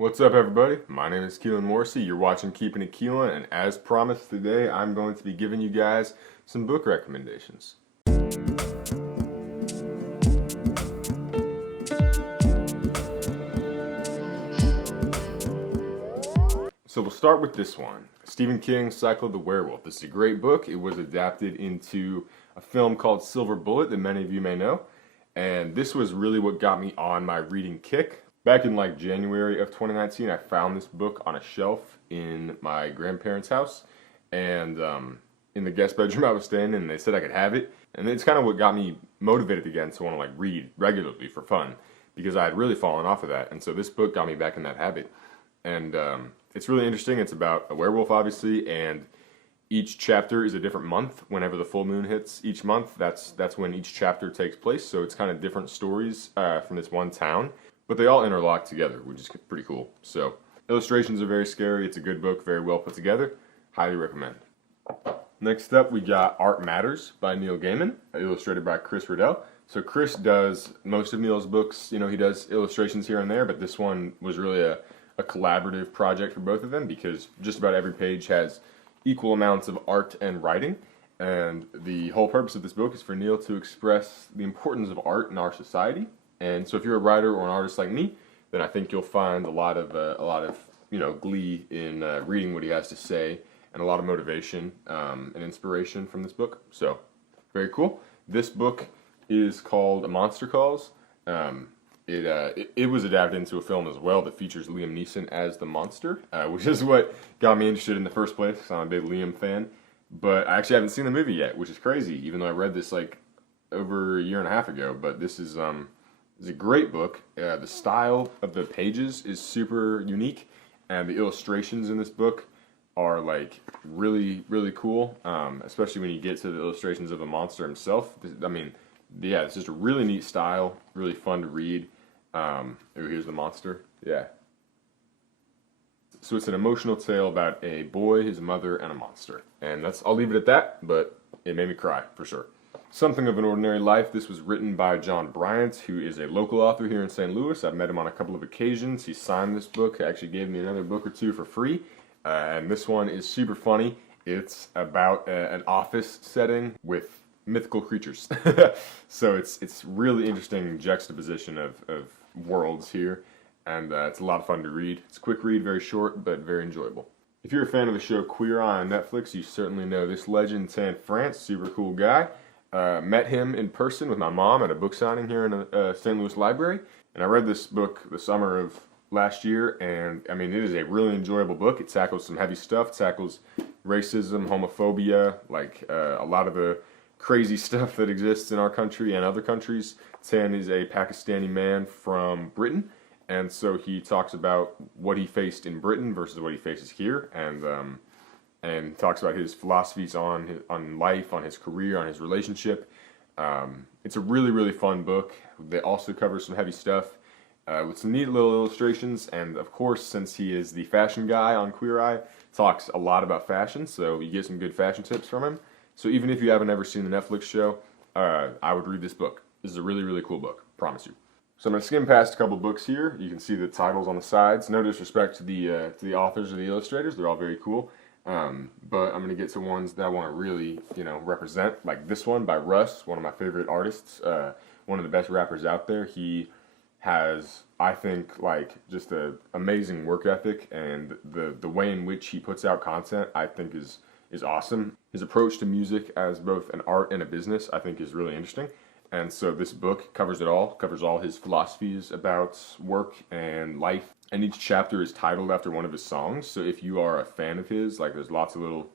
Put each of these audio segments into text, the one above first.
What's up, everybody? My name is Keelan Morrissey. You're watching Keeping It Keelan, and as promised today, I'm going to be giving you guys some book recommendations. So we'll start with this one, Stephen King's Cycle of the Werewolf. This is a great book. It was adapted into a film called Silver Bullet that many of you may know, and this was really what got me on my reading kick. Back in like January of 2019, I found this book on a shelf in my grandparents' house, and in the guest bedroom I was staying in, and they said I could have it. And it's kind of what got me motivated again to want to like read regularly for fun, because I had really fallen off of that. And so this book got me back in that habit. And it's really interesting. It's about a werewolf, obviously, and each chapter is a different month. Whenever the full moon hits each month, that's when each chapter takes place. So it's kind of different stories from this one town, but they all interlock together, which is pretty cool. So illustrations are very scary. It's a good book, very well put together. Highly recommend. Next up, we got Art Matters by Neil Gaiman, illustrated by Chris Riddell. So Chris does most of Neil's books. You know, he does illustrations here and there, but this one was really a collaborative project for both of them, because just about every page has equal amounts of art and writing. And the whole purpose of this book is for Neil to express the importance of art in our society. And so if you're a writer or an artist like me, then I think you'll find a lot of glee in reading what he has to say, and a lot of motivation and inspiration from this book. So very cool. This book is called A Monster Calls. It was adapted into a film as well that features Liam Neeson as the monster, which is what got me interested in the first place, because I'm a big Liam fan. But I actually haven't seen the movie yet, which is crazy, even though I read this like over a year and a half ago. But this is a great book. The style of the pages is super unique, and the illustrations in this book are like really, really cool, especially when you get to the illustrations of the monster himself. Yeah, it's just a really neat style, really fun to read. Here's the monster. Yeah. So it's an emotional tale about a boy, his mother, and a monster. And I'll leave it at that, but it made me cry, for sure. Something of an Ordinary Life. This was written by John Bryant, who is a local author here in St. Louis. I've met him on a couple of occasions. He signed this book, actually gave me another book or two for free. And this one is super funny. It's about an office setting with mythical creatures. So it's really interesting juxtaposition of worlds here, and it's a lot of fun to read. It's a quick read, very short, but very enjoyable. If you're a fan of the show Queer Eye on Netflix, you certainly know this legend, Tan France, super cool guy. Met him in person with my mom at a book signing here in a St. Louis library, and I read this book the summer of last year, and I mean, it is a really enjoyable book. It tackles some heavy stuff, tackles racism, homophobia, like a lot of the crazy stuff that exists in our country and other countries. Tan is a Pakistani man from Britain, and so he talks about what he faced in Britain versus what he faces here, and talks about his philosophies on life, on his career, on his relationship. It's a really, really fun book. They also cover some heavy stuff with some neat little illustrations, and of course, since he is the fashion guy on Queer Eye, talks a lot about fashion, so you get some good fashion tips from him. So even if you haven't ever seen the Netflix show, I would read this book. This is a really, really cool book, promise you. So I'm going to skim past a couple books here. You can see the titles on the sides. No disrespect to the authors or the illustrators. They're all very cool. But I'm going to get to ones that I want to really, represent. Like this one by Russ, one of my favorite artists, one of the best rappers out there. He has, I think, like just an amazing work ethic, and the way in which he puts out content, I think is awesome. His approach to music as both an art and a business, I think, is really interesting. And so this book covers it all, covers all his philosophies about work and life. And each chapter is titled after one of his songs. So if you are a fan of his, like there's lots of little,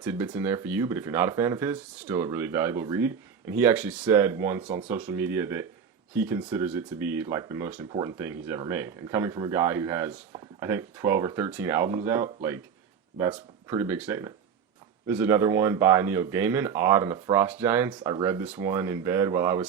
tidbits in there for you. But if you're not a fan of his, it's still a really valuable read. And he actually said once on social media that he considers it to be like the most important thing he's ever made. And coming from a guy who has, I think, 12 or 13 albums out, that's a pretty big statement. There's another one by Neil Gaiman, Odd and the Frost Giants. I read this one in bed while I was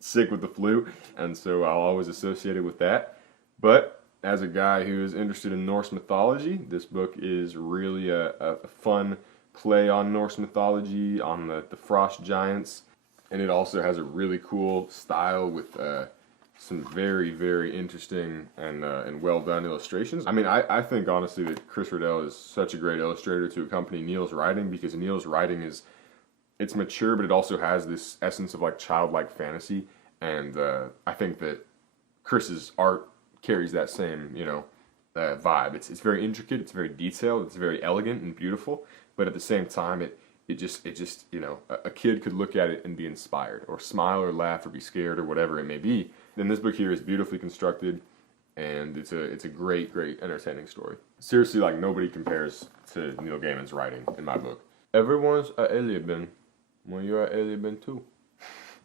sick with the flu, and so I'll always associate it with that. But as a guy who is interested in Norse mythology, this book is really a fun play on Norse mythology, on the Frost Giants, and it also has a really cool style with some very, very interesting and well done illustrations. I mean, I think honestly that Chris Riddell is such a great illustrator to accompany Neil's writing, because Neil's writing is, it's mature, but it also has this essence of like childlike fantasy, and I think that Chris's art carries that same, you know, vibe. It's very intricate, it's very detailed, it's very elegant and beautiful, but at the same time, it just you know, a kid could look at it and be inspired, or smile or laugh or be scared or whatever it may be. Then this book here is beautifully constructed, and it's a great entertaining story. Seriously, like nobody compares to Neil Gaiman's writing in my book. Everyone's a alien when you're an alien too.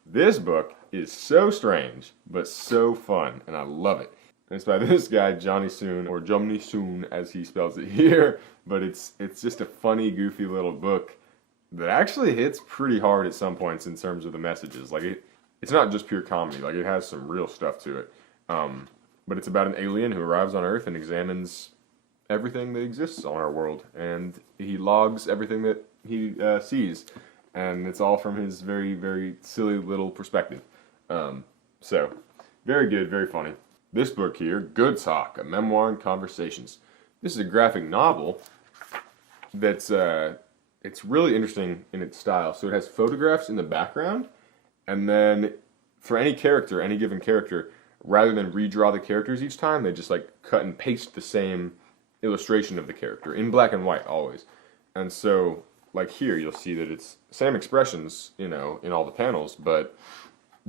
This book is so strange, but so fun, and I love it. And it's by this guy, Johnny Soon, or Jumney Soon, as he spells it here. But it's just a funny, goofy little book that actually hits pretty hard at some points in terms of the messages. Like it's not just pure comedy. Like it has some real stuff to it. But it's about an alien who arrives on Earth and examines everything that exists on our world, and he logs everything that he sees. And it's all from his very, very silly little perspective. So, very good, very funny. This book here, Good Talk, a memoir and conversations. This is a graphic novel that's, it's really interesting in its style. So it has photographs in the background, and then for any character, any given character, rather than redraw the characters each time, they just like cut and paste the same illustration of the character in black and white always. And so, like here, you'll see that it's same expressions, you know, in all the panels, but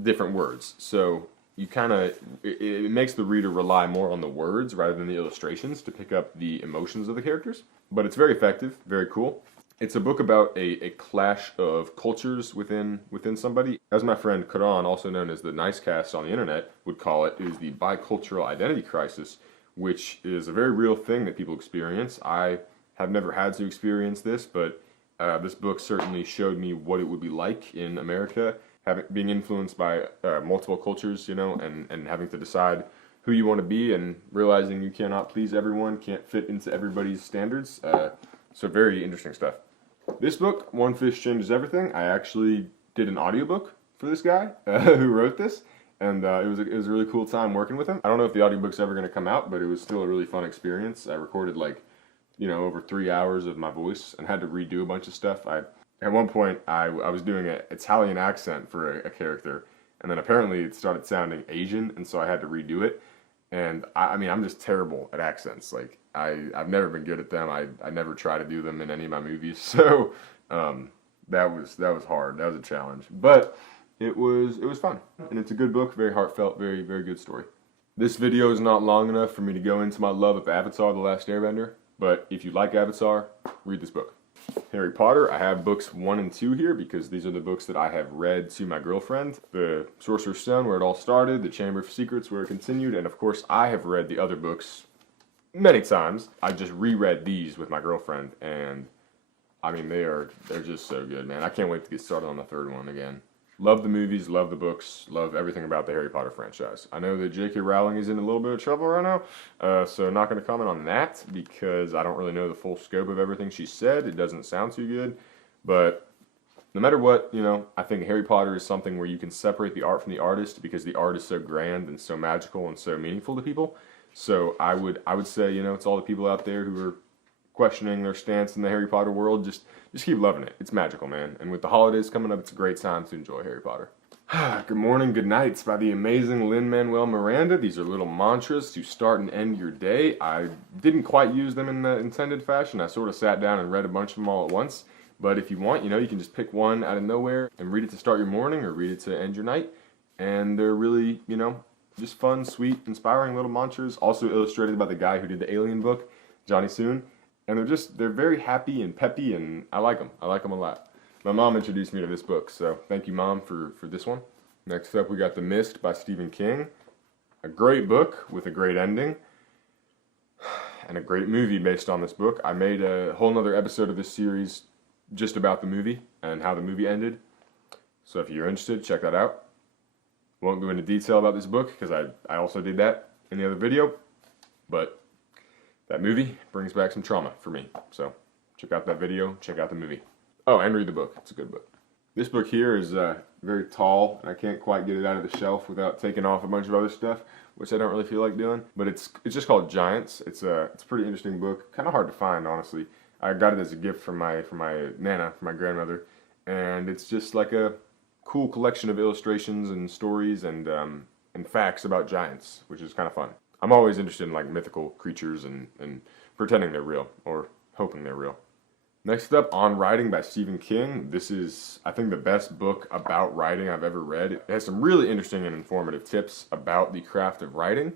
different words. So you kind of, it makes the reader rely more on the words rather than the illustrations to pick up the emotions of the characters. But it's very effective, very cool. It's a book about a clash of cultures within somebody. As my friend Keilan, also known as the Nice Cast on the internet, would call it, is the bicultural identity crisis, which is a very real thing that people experience. I have never had to experience this, but this book certainly showed me what it would be like in America, being influenced by multiple cultures, you know, and having to decide who you want to be, and realizing you cannot please everyone, can't fit into everybody's standards. So very interesting stuff. This book, One Fish Changes Everything, I actually did an audiobook for this guy who wrote this, and it was a really cool time working with him. I don't know if the audiobook's ever going to come out, but it was still a really fun experience. I recorded like, you know, over 3 hours of my voice and had to redo a bunch of stuff. At one point, I was doing an Italian accent for a character, and then apparently it started sounding Asian, and so I had to redo it. And I mean, I'm just terrible at accents. Like, I've never been good at them. I never try to do them in any of my movies. So that was hard. That was a challenge. But it was fun, and it's a good book. Very heartfelt. Very, very good story. This video is not long enough for me to go into my love of Avatar: The Last Airbender. But if you like Avatar, read this book. Harry Potter, I have books 1 and 2 here because these are the books that I have read to my girlfriend. The Sorcerer's Stone, where it all started, The Chamber of Secrets, where it continued, and of course I have read the other books many times. I just reread these with my girlfriend, and I mean, they're just so good, man. I can't wait to get started on the third one again. Love the movies, love the books, love everything about the Harry Potter franchise. I know that J.K. Rowling is in a little bit of trouble right now, so not going to comment on that because I don't really know the full scope of everything she said. It doesn't sound too good, but no matter what, you know, I think Harry Potter is something where you can separate the art from the artist because the art is so grand and so magical and so meaningful to people. So I would say, you know, it's all the people out there who are questioning their stance in the Harry Potter world, just keep loving it. It's magical, man. And with the holidays coming up, it's a great time to enjoy Harry Potter. Good morning, good nights by the amazing Lin-Manuel Miranda. These are little mantras to start and end your day. I didn't quite use them in the intended fashion. I sort of sat down and read a bunch of them all at once. But if you want, you know, you can just pick one out of nowhere and read it to start your morning or read it to end your night. And they're really, you know, just fun, sweet, inspiring little mantras. Also illustrated by the guy who did the Alien book, Johnny Soon. And they're very happy and peppy, and I like them. I like them a lot. My mom introduced me to this book, so thank you, Mom, for this one. Next up, we got The Mist by Stephen King. A great book with a great ending, and a great movie based on this book. I made a whole nother episode of this series just about the movie and how the movie ended. So if you're interested, check that out. Won't go into detail about this book because I also did that in the other video, but that movie brings back some trauma for me. So check out that video, check out the movie. Oh, and read the book. It's a good book. This book here is very tall, and I can't quite get it out of the shelf without taking off a bunch of other stuff, which I don't really feel like doing. But it's just called Giants. It's a pretty interesting book. Kind of hard to find, honestly. I got it as a gift from my nana, from my grandmother, and it's just like a cool collection of illustrations and stories and facts about giants, which is kind of fun. I'm always interested in like mythical creatures and pretending they're real or hoping they're real. Next up, On Writing by Stephen King. This is, I think, the best book about writing I've ever read. It has some really interesting and informative tips about the craft of writing.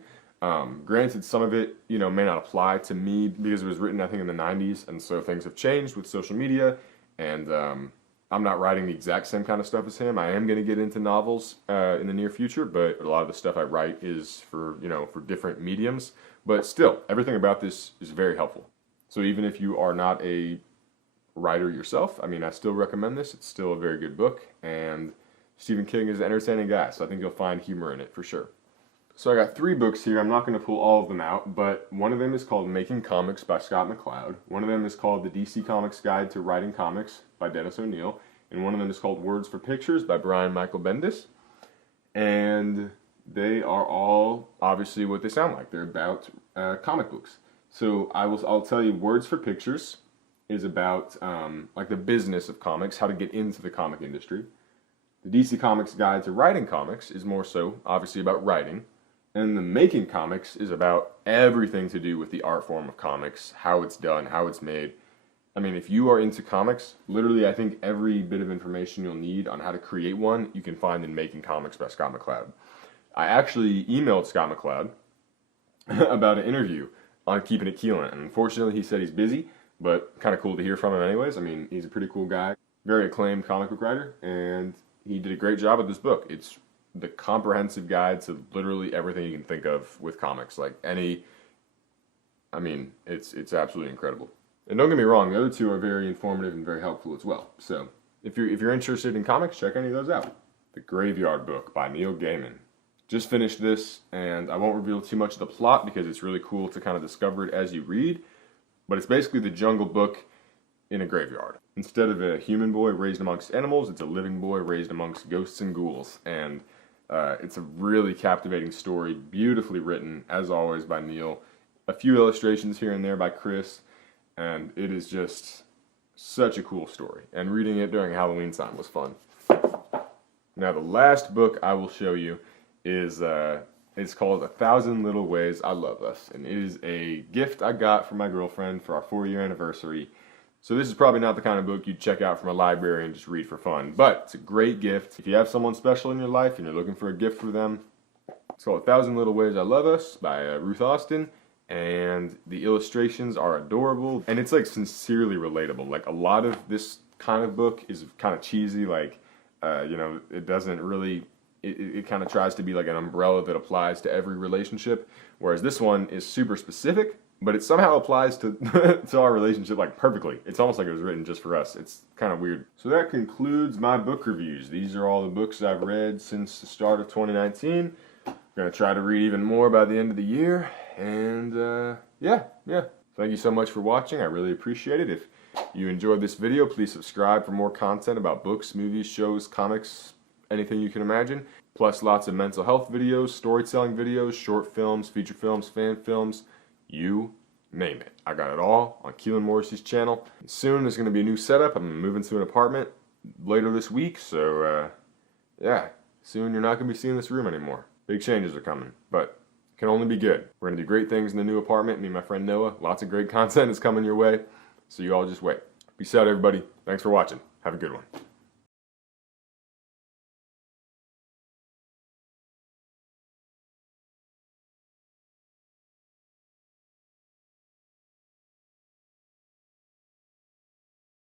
Granted, some of it, may not apply to me because it was written, I think, in the 90s, and so things have changed with social media, and I'm not writing the exact same kind of stuff as him. I am going to get into novels in the near future, but a lot of the stuff I write is for different mediums. But still, everything about this is very helpful. So even if you are not a writer yourself, I still recommend this. It's still a very good book, and Stephen King is an entertaining guy, so I think you'll find humor in it for sure. So I got 3 books here. I'm not going to pull all of them out, but one of them is called Making Comics by Scott McCloud. One of them is called The DC Comics Guide to Writing Comics by Dennis O'Neil. And one of them is called Words for Pictures by Brian Michael Bendis. And they are all obviously what they sound like. They're about comic books. So I'll tell you, Words for Pictures is about like the business of comics, how to get into the comic industry. The DC Comics Guide to Writing Comics is more so obviously about writing. And the Making Comics is about everything to do with the art form of comics, how it's done, how it's made. If you are into comics, literally I think every bit of information you'll need on how to create one, you can find in Making Comics by Scott McCloud. I actually emailed Scott McCloud about an interview on Keeping It Keilan, and unfortunately he said he's busy, but kind of cool to hear from him anyways. He's a pretty cool guy, very acclaimed comic book writer, and he did a great job with this book. It's the comprehensive guide to literally everything you can think of with comics. It's absolutely incredible. And don't get me wrong, the other 2 are very informative and very helpful as well. So if you're interested in comics, check any of those out. The Graveyard Book by Neil Gaiman. Just finished this, and I won't reveal too much of the plot because it's really cool to kind of discover it as you read. But it's basically the Jungle Book in a graveyard. Instead of a human boy raised amongst animals, it's a living boy raised amongst ghosts and ghouls. And it's a really captivating story, beautifully written, as always, by Neil. A few illustrations here and there by Chris, and it is just such a cool story. And reading it during Halloween time was fun. Now, the last book I will show you is it's called 1,000 Little Ways I Love Us, and it is a gift I got from my girlfriend for our 4-year anniversary. So this is probably not the kind of book you'd check out from a library and just read for fun, but it's a great gift. If you have someone special in your life and you're looking for a gift for them, it's called 1,000 Little Ways I Love Us by Ruth Austin, and the illustrations are adorable, and it's like sincerely relatable. Like a lot of this kind of book is kind of cheesy, it doesn't really, it kind of tries to be like an umbrella that applies to every relationship, whereas this one is super specific, but it somehow applies to to our relationship like perfectly. It's almost like it was written just for us. It's kind of weird. So that concludes my book reviews. These are all the books I've read since the start of 2019. I'm going to try to read even more by the end of the year. And yeah. Thank you so much for watching. I really appreciate it. If you enjoyed this video, please subscribe for more content about books, movies, shows, comics, anything you can imagine. Plus lots of mental health videos, storytelling videos, short films, feature films, fan films. You name it. I got it all on Keilan Morrissey's channel. Soon there's going to be a new setup. I'm moving to an apartment later this week, so yeah, soon you're not going to be seeing this room anymore. Big changes are coming, but it can only be good. We're going to do great things in the new apartment, me and my friend Noah. Lots of great content is coming your way, so you all just wait. Peace out, everybody. Thanks for watching. Have a good one.